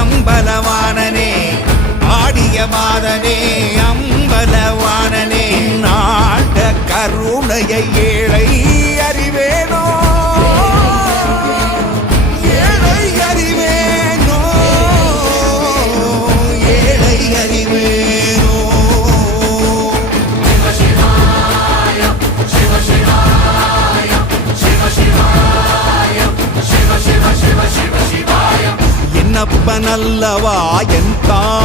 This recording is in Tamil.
அம்பலவாணனே ஆடிய மாதனே அம்பலவாணனே நாட கருணையை ஏழை அறிவேனோ ஏழை அறிவேனோ ஏழை அறிவேனோ என்னப்பனல்லவா என்